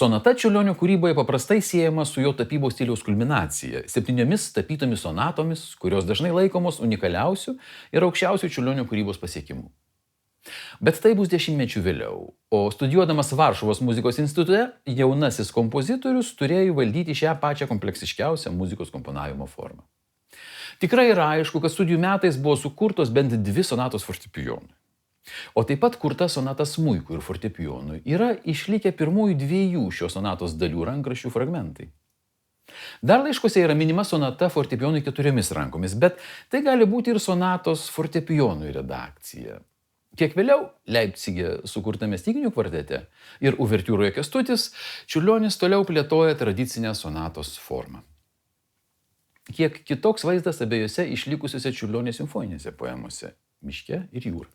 Sonata Čiurlionio kūryboje paprastai siejama su jo tapybos stiliaus kulminacija, 7 tapytomis sonatomis, kurios dažnai laikomos unikaliausių ir aukščiausių Čiurlionio kūrybos pasiekimų. Bet tai bus dešimtmečių vėliau, o studijuodamas Varšuvos muzikos institute, jaunasis kompozitorius turėjo valdyti šią pačią kompleksiškiausią muzikos komponavimo formą. Tikrai yra aišku, kad studijų metais buvo sukurtos bent 2 sonatos fortepijonui. O taip pat kurta sonata smuikui ir fortepijonui yra išlikę pirmųjų 2 šios sonatos dalių rankraščių fragmentai. Dar laiškuose yra minima sonata fortepijonui 4 rankomis, bet tai gali būti ir sonatos fortepijonui redakcija. Kiek vėliau Leipcige sukurtame styginių kvartete ir uvertiūroje Kęstutis, Čiurlionis toliau plėtoja tradicinę sonatos formą. Kiek kitoks vaizdas abiejose išlikusiuose Čiurlionio simfoninėse poemose – Miške ir Jūra.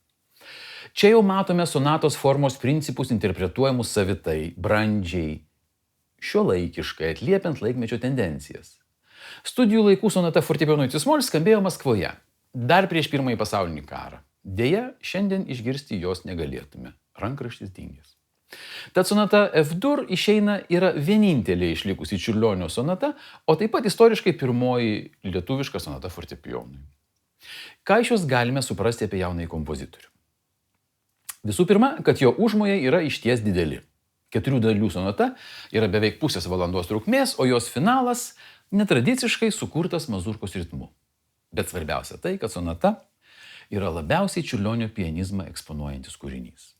Čia jau matome sonatos formos principus interpretuojamus savitai, brandžiai, šiuolaikiškai, atliepiant laikmečio tendencijas. Studijų laikų sonata fortepijonui cis-mol skambėjo Maskvoje, dar prieš Pirmąjį pasaulinį karą. Deja, šiandien išgirsti jos negalėtume. Rankraštis dingęs. Tad sonata F-dur išeina yra vienintelė išlikusi Čiurlionio sonata, o taip pat istoriškai pirmoji lietuviška sonata fortepijonui. Ką iš jos galime suprasti apie jaunąjį kompozitorių? Visų pirma, kad jo užmojai yra išties dideli. 4 dalių sonata yra beveik pusės valandos trukmės, o jos finalas netradiciškai sukurtas mazurkos ritmu. Bet svarbiausia tai, kad sonata yra labiausiai Čiurlionio pianizmą eksponuojantis kūrinys.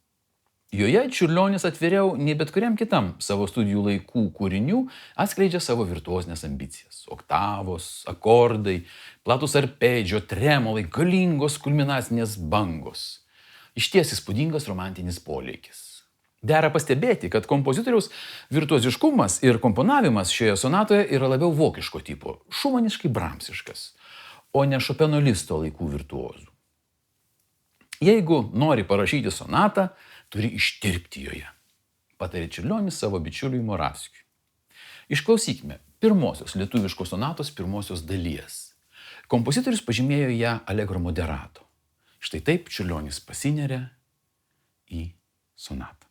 Joje Čiurlionis atviriau nei bet kuriam kitam savo studijų laikų kūrinių atskleidžia savo virtuozinės ambicijas. Oktavos, akordai, platus arpedžio, tremolai, galingos kulminacinės bangos. Išties įspūdingas romantinis polėkis. Dera pastebėti, kad kompozitoriaus virtuoziškumas ir komponavimas šioje sonatoje yra labiau vokiško tipo, šumaniškai bramsiškas, o ne Šopeno Listo laikų virtuozų. Jeigu nori parašyti sonatą, turi ištirpti joje, patarė Čiurlionis savo bičiuliui Moravskiui. Išklausykime pirmosios lietuviškos sonatos pirmosios dalies. Kompozitorius pažymėjo ją allegro moderato. Štai taip Čiurlionis pasineria į sonatą.